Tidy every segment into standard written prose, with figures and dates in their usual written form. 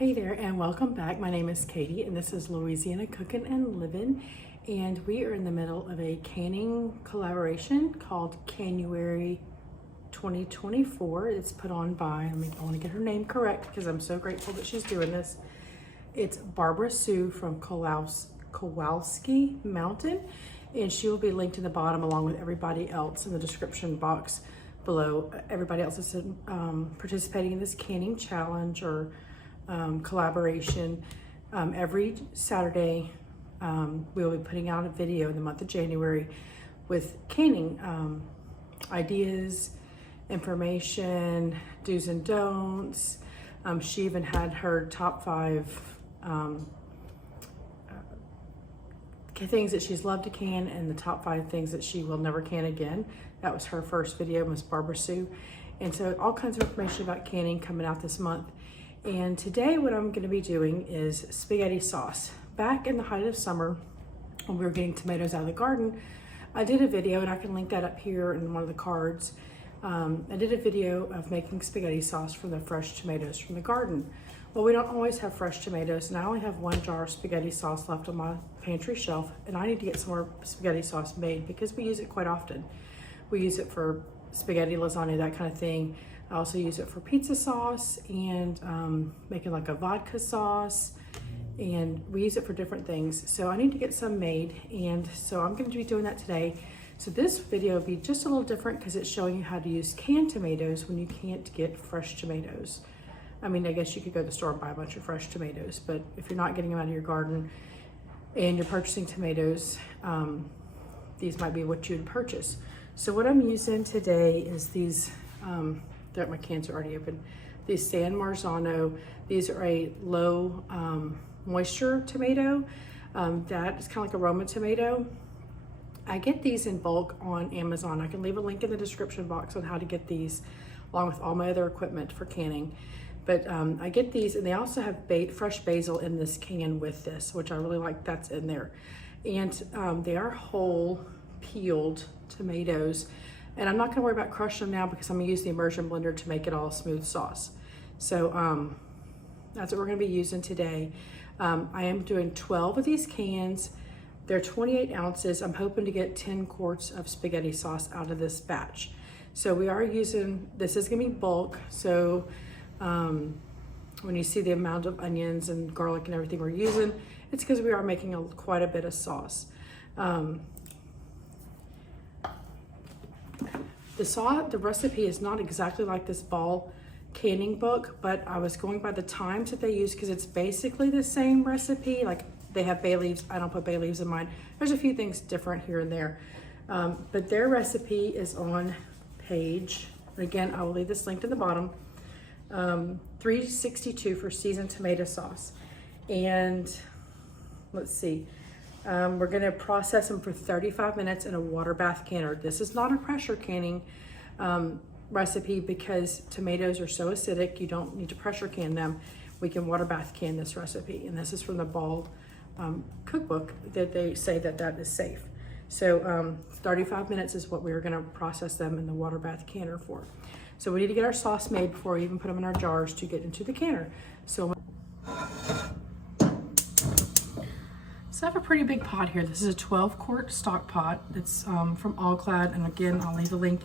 Hey there and welcome back. My name is Katie and this is Louisiana Cooking and Living, and we are in the middle of a canning collaboration called Canuary 2024. It's put on by, I want to get her name correct because I'm so grateful that she's doing this. It's Barbara Sue from Kowalski Mountain, and she will be linked in the bottom along with everybody else in the description box below. Everybody else is participating in this canning challenge or collaboration. Every Saturday we will be putting out a video in the month of January with canning ideas, information, do's and don'ts. She even had her top 5 things that she's loved to can and the top 5 things that she will never can again. That was her first video, Miss Barbara Sue. And so all kinds of information about canning coming out this month. And today what I'm going to be doing is spaghetti sauce. Back in the height of summer, when we were getting tomatoes out of the garden, I did a video, and I can link that up here in one of the cards. I did a video of making spaghetti sauce from the fresh tomatoes from the garden. Well, we don't always have fresh tomatoes, and I only have 1 jar of spaghetti sauce left on my pantry shelf, and I need to get some more spaghetti sauce made because we use it quite often. We use it for spaghetti, lasagna, that kind of thing. I also use it for pizza sauce and making like a vodka sauce, and we use it for different things. So I need to get some made, and so I'm going to be doing that today. So this video will be just a little different because it's showing you how to use canned tomatoes when you can't get fresh tomatoes. I mean, I guess you could go to the store and buy a bunch of fresh tomatoes, but if you're not getting them out of your garden and you're purchasing tomatoes, these might be what you would purchase. So what I'm using today is these, my cans are already open. These San Marzano, these are a low moisture tomato. That is kind of like a Roma tomato. I get these in bulk on Amazon. I can leave a link in the description box on how to get these along with all my other equipment for canning. But I get these, and they also have fresh basil in this can with this, which I really like. That's in there. And they are whole peeled tomatoes. And I'm not going to worry about crushing them now because I'm going to use the immersion blender to make it all smooth sauce. So that's what we're going to be using today. I am doing 12 of these cans. They're 28 ounces. I'm hoping to get 10 quarts of spaghetti sauce out of this batch. So we are using, this is going to be bulk. So when you see the amount of onions and garlic and everything we're using, it's because we are making quite a bit of sauce. The recipe is not exactly like this Ball canning book, but I was going by the times that they use because it's basically the same recipe. Like they have bay leaves. I don't put bay leaves in mine. There's a few things different here and there. But their recipe is on page, again, I will leave this linked in the bottom, 362 for seasoned tomato sauce. And let's see. We're going to process them for 35 minutes in a water bath canner. This is not a pressure canning recipe because tomatoes are so acidic, you don't need to pressure can them. We can water bath can this recipe, and this is from the Ball cookbook that they say that that is safe. So 35 minutes is what we're going to process them in the water bath canner for. So we need to get our sauce made before we even put them in our jars to get into the canner. So I have a pretty big pot here. This is a 12-quart stock pot. It's from Allclad, and again, I'll leave a link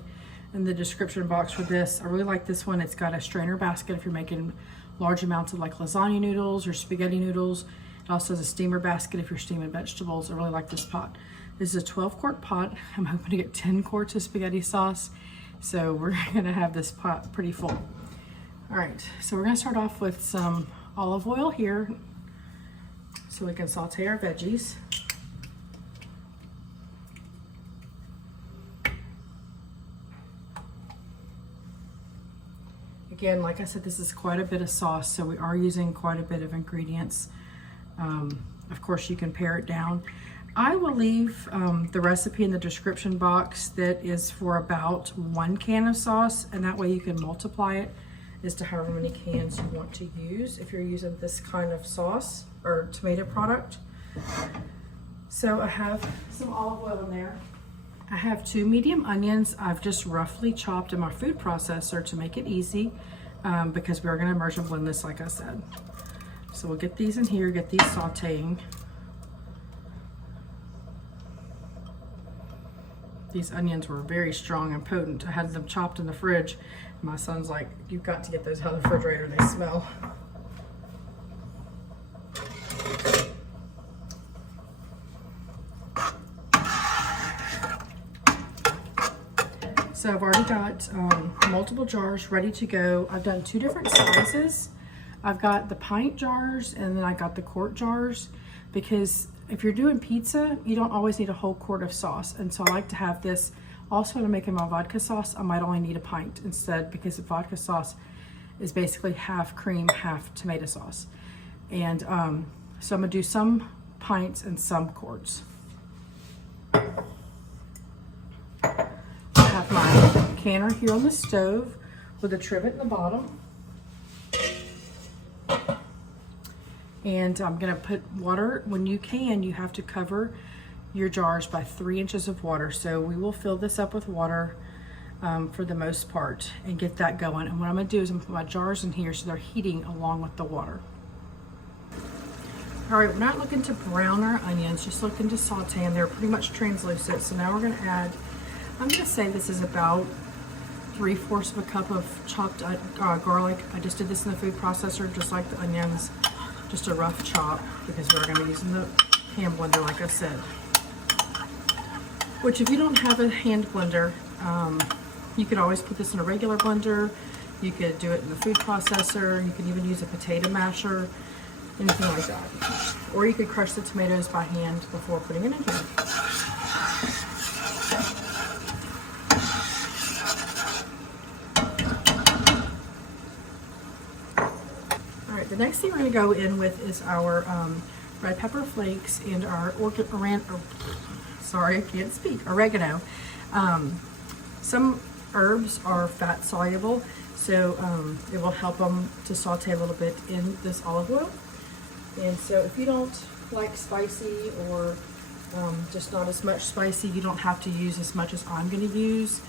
in the description box for this. I really like this one. It's got a strainer basket if you're making large amounts of like lasagna noodles or spaghetti noodles. It also has a steamer basket if you're steaming vegetables. I really like this pot. This is a 12-quart pot. I'm hoping to get 10 quarts of spaghetti sauce. So we're gonna have this pot pretty full. All right, so we're gonna start off with some olive oil here so we can saute our veggies. Again, like I said, this is quite a bit of sauce, so we are using quite a bit of ingredients. Of course, you can pare it down. I will leave the recipe in the description box that is for about 1 can of sauce, and that way you can multiply it as to however many cans you want to use if you're using this kind of sauce or tomato product. So I have some olive oil in there. I have 2 medium onions. I've just roughly chopped in my food processor to make it easy because we're going to immersion blend this, like I said. So we'll get these in here, get these sauteing. These onions were very strong and potent. I had them chopped in the fridge. My son's like, you've got to get those out of the refrigerator, they smell. So I've already got multiple jars ready to go. I've done 2 different sizes. I've got the pint jars and then I got the quart jars, because if you're doing pizza, you don't always need a whole quart of sauce. And so I like to have this. Also, when I'm making my vodka sauce, I might only need a pint instead, because the vodka sauce is basically half cream, half tomato sauce. And so I'm gonna do some pints and some quarts. I have my canner here on the stove with a trivet in the bottom. And I'm gonna put water. When you can, you have to cover your jars by 3 inches of water. So we will fill this up with water for the most part and get that going. And what I'm gonna do is I'm gonna put my jars in here so they're heating along with the water. All right, we're not looking to brown our onions, just looking to saute them. They're pretty much translucent. So now we're gonna add, I'm gonna say this is about 3/4 of a cup of chopped garlic. I just did this in the food processor, just like the onions. Just a rough chop, because we're going to be using the hand blender, like I said. Which, if you don't have a hand blender, you could always put this in a regular blender. You could do it in the food processor. You can even use a potato masher, anything like that. Or you could crush the tomatoes by hand before putting it in here. The next thing we're going to go in with is our red pepper flakes and our oregano. Some herbs are fat soluble, so it will help them to saute a little bit in this olive oil. And so if you don't like spicy, or just not as much spicy, you don't have to use as much as I'm going to use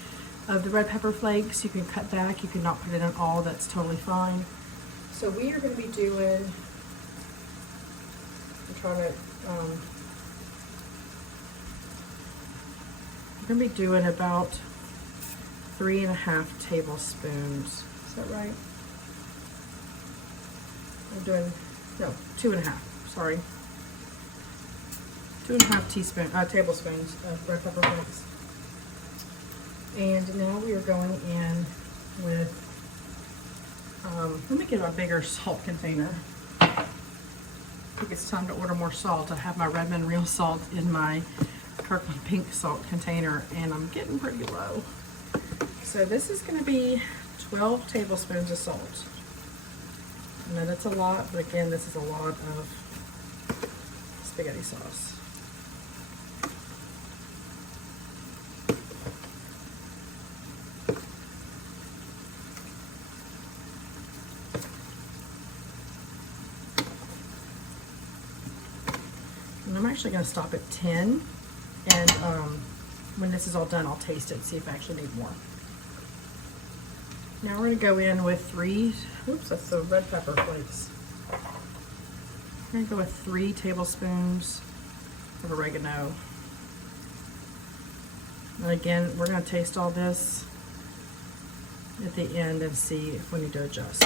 of the red pepper flakes. You can cut back, you can not put it in all, that's totally fine. So we are going to be doing, we're going to be doing about 3.5 tablespoons. Is that right? I'm doing, no, 2.5, sorry. 2.5 tablespoons of red pepper flakes. And now we are going in with, let me get a bigger salt container. I think it's time to order more salt. I have my Redmond real salt in my Kirkland pink salt container, and I'm getting pretty low. So this is going to be 12 tablespoons of salt. I know that's a lot, but again, this is a lot of spaghetti sauce. And I'm actually going to stop at 10, and when this is all done, I'll taste it, see if I actually need more. Now we're going to go in with 3, oops, that's the red pepper flakes. We're going to go with 3 tablespoons of oregano. And again, we're going to taste all this at the end and see if we need to adjust.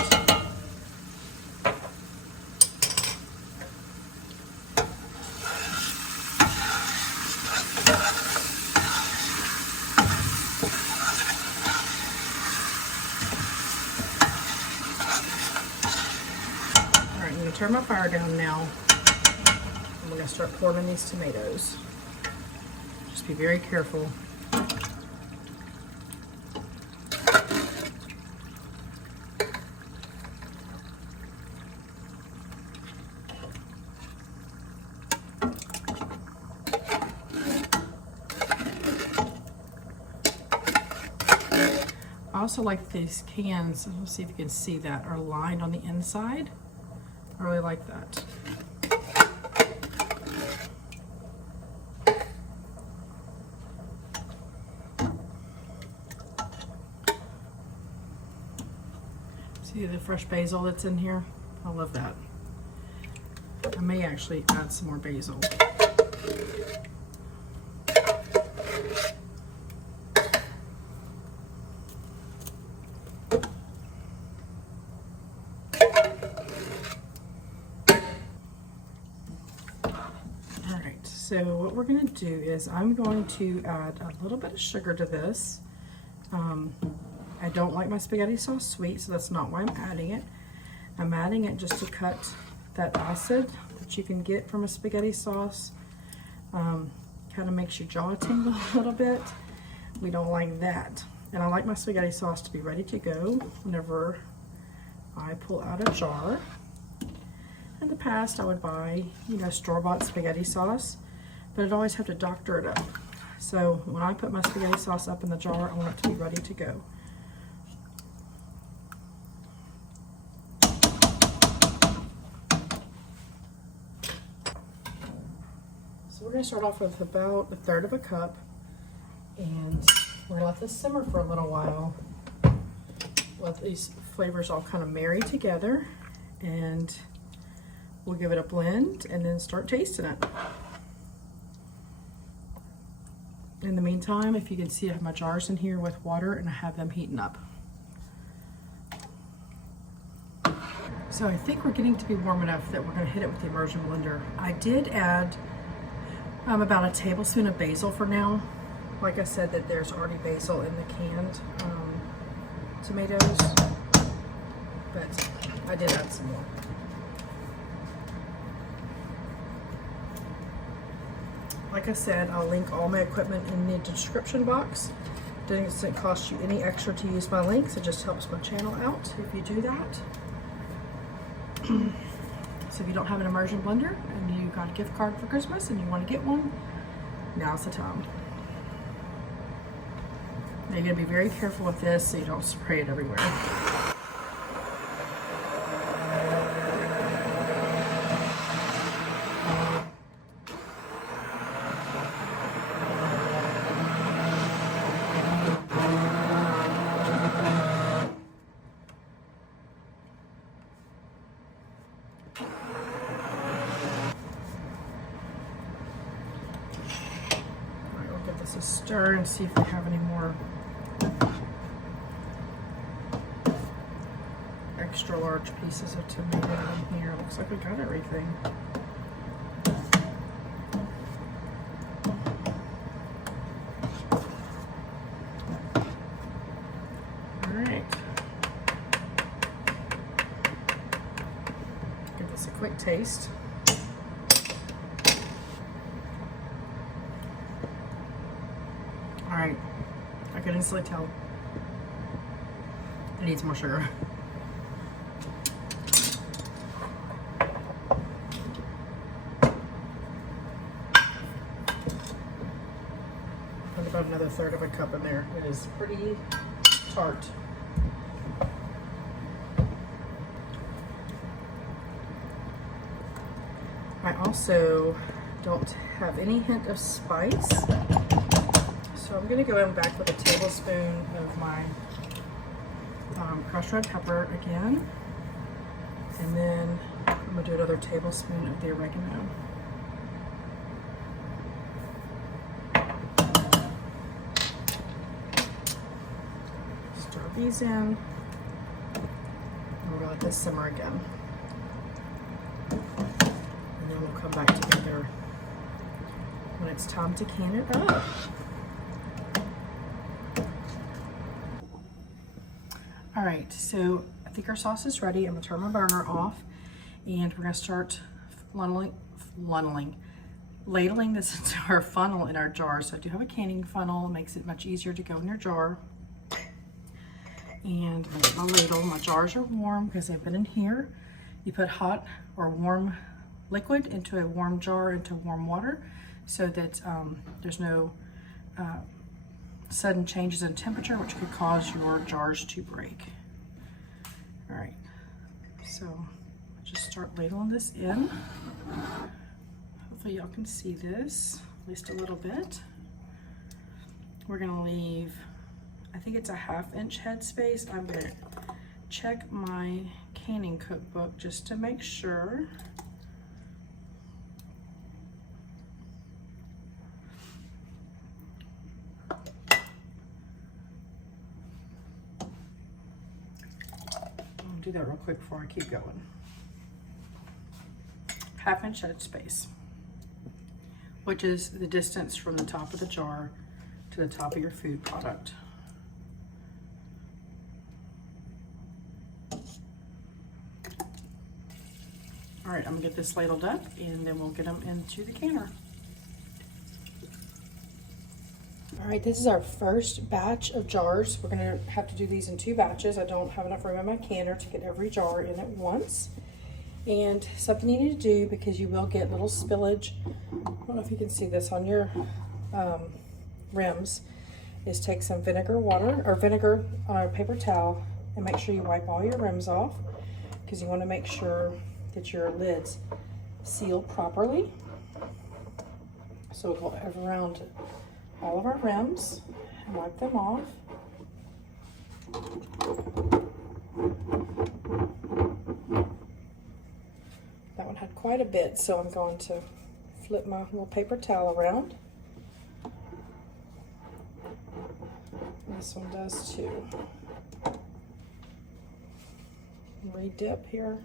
Turn my fire down now. I'm going to start pouring these tomatoes. Just be very careful. I also like these cans, let's see if you can see that, are lined on the inside. I really like that. See the fresh basil that's in here? I love that. I may actually add some more basil. So what we're going to do is I'm going to add a little bit of sugar to this. I don't like my spaghetti sauce sweet, so that's not why I'm adding it. I'm adding it just to cut that acid that you can get from a spaghetti sauce. Kind of makes your jaw tingle a little bit. We don't like that. And I like my spaghetti sauce to be ready to go whenever I pull out a jar. In the past, I would buy, store-bought spaghetti sauce, but I'd always have to doctor it up. So when I put my spaghetti sauce up in the jar, I want it to be ready to go. So we're going to start off with about 1/3 of a cup, and we're going to let this simmer for a little while. Let these flavors all kind of marry together, and we'll give it a blend and then start tasting it. In the meantime, if you can see, I have my jars in here with water and I have them heating up. So I think we're getting to be warm enough that we're going to hit it with the immersion blender. I did add about a tablespoon of basil for now. Like I said, that there's already basil in the canned tomatoes, but I did add some more. Like I said, I'll link all my equipment in the description box. Doesn't cost you any extra to use my links. It just helps my channel out if you do that. So if you don't have an immersion blender and you got a gift card for Christmas and you want to get one, now's the time. Now you're going to be very careful with this so you don't spray it everywhere. A stir and see if we have any more extra large pieces of tomato in here. Looks like we got everything. All right. Give this a quick taste. Alright, I can instantly tell it needs more sugar. Put about another 1/3 of a cup in there. It is pretty tart. I also don't have any hint of spice. So I'm going to go in back with a tablespoon of my crushed red pepper again. And then I'm going to do another tablespoon of the oregano. Stir these in. And we're going to let this simmer again. And then we'll come back together when it's time to can it up. All right, so I think our sauce is ready. I'm gonna turn my burner off and we're gonna start ladling this into our funnel in our jar. So I do have a canning funnel. It makes it much easier to go in your jar. And my ladle, my jars are warm because they've been in here. You put hot or warm liquid into a warm jar into warm water so that there's no sudden changes in temperature which could cause your jars to break. All right, so just start ladling this in. Hopefully y'all can see this, at least a little bit. We're gonna leave, I think it's a 1/2 inch headspace. I'm gonna check my canning cookbook just to make sure. do that real quick before I keep going. 1/2 inch headspace, which is the distance from the top of the jar to the top of your food product. All right, I'm gonna get this ladled up and then we'll get them into the canner. All right, this is our first batch of jars. We're gonna have to do these in 2 batches. I don't have enough room in my canner to get every jar in at once. And something you need to do, because you will get little spillage, I don't know if you can see this on your rims, is take some vinegar water, or vinegar on a paper towel, and make sure you wipe all your rims off, because you wanna make sure that your lids seal properly. So we'll go around all of our rims and wipe them off. That one had quite a bit, so I'm going to flip my little paper towel around. This one does too. Re-dip here.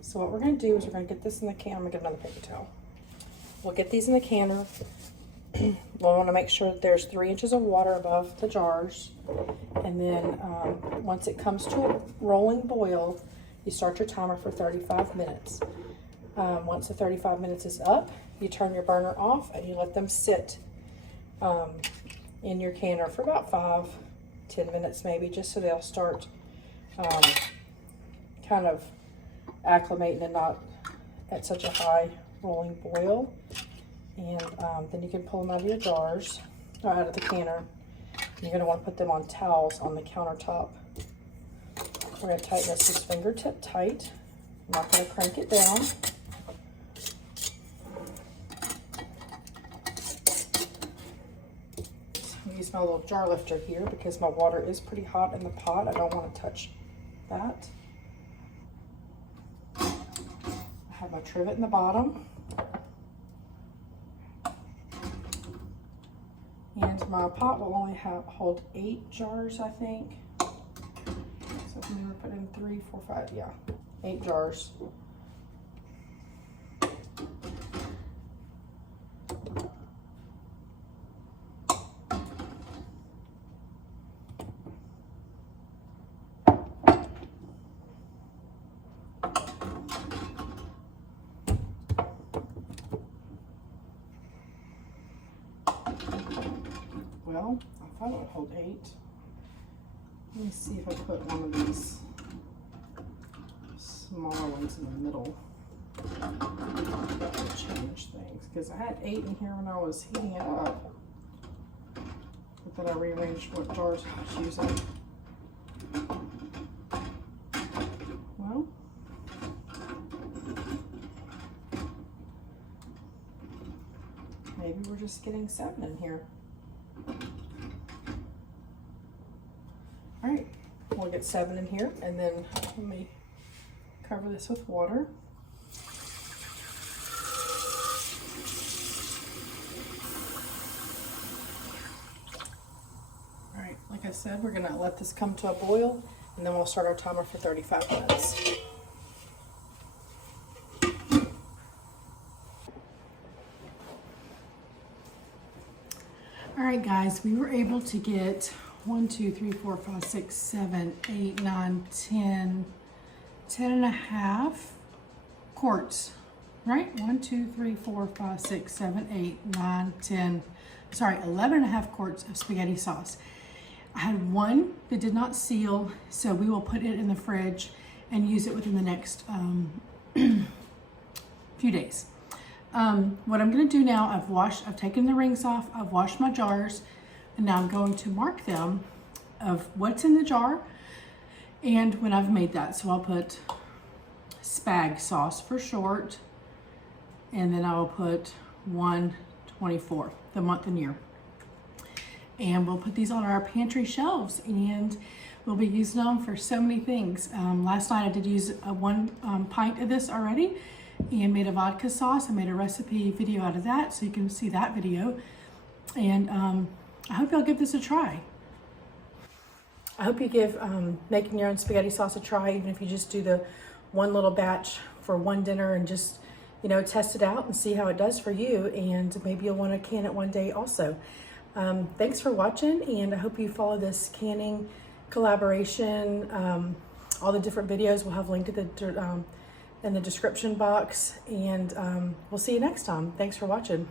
So what we're going to do is we're going to get this in the can. I'm going to get another paper towel. We'll get these in the canner. We'll want to make sure that there's 3 inches of water above the jars. And then once it comes to a rolling boil, you start your timer for 35 minutes. Once the 35 minutes is up, you turn your burner off and you let them sit in your canner for about 5-10 minutes maybe, just so they'll start kind of acclimating and not at such a high rolling boil. And then you can pull them out of your jars, or out of the canner. You're going to want to put them on towels on the countertop. We're going to tighten this just fingertip tight. I'm not going to crank it down. I'm use my little jar lifter here because my water is pretty hot in the pot. I don't want to touch that. I have my trivet in the bottom. And my pot will only hold 8 jars, I think. So if we were put in 3, 4, 5, yeah, 8 jars. Well, I thought it would hold 8. Let me see if I put one of these smaller ones in the middle. That would change things, because I had 8 in here when I was heating it up. But then I rearranged what jars I was using. Well, maybe we're just getting 7 in here. All right, we'll get 7 in here, and then let me cover this with water. All right, like I said, we're gonna let this come to a boil, and then we'll start our timer for 35 minutes. All right, guys, we were able to get 1, 2, 3, 4, 5, 6, 7, 8, 9, 10 and a half quarts, right? 1, 2, 3, 4, 5, 6, 7, 8, 9, 10, sorry, 11 and a half quarts of spaghetti sauce. I had one that did not seal, so we will put it in the fridge and use it within the next few days. What I'm gonna do now, I've taken the rings off, I've washed my jars, and now I'm going to mark them of what's in the jar and when I've made that. So I'll put spag sauce for short, and then I'll put 1/24, the month and year. And we'll put these on our pantry shelves, and we'll be using them for so many things. Last night I did use 1 pint of this already and made a vodka sauce. I made a recipe video out of that, so you can see that video. And I hope y'all give this a try. I hope you give making your own spaghetti sauce a try, even if you just do the one little batch for one dinner and just, you know, test it out and see how it does for you. And maybe you'll want to can it one day also. Thanks for watching, and I hope you follow this canning collaboration. All the different videos we'll have linked in the description box, and we'll see you next time. Thanks for watching.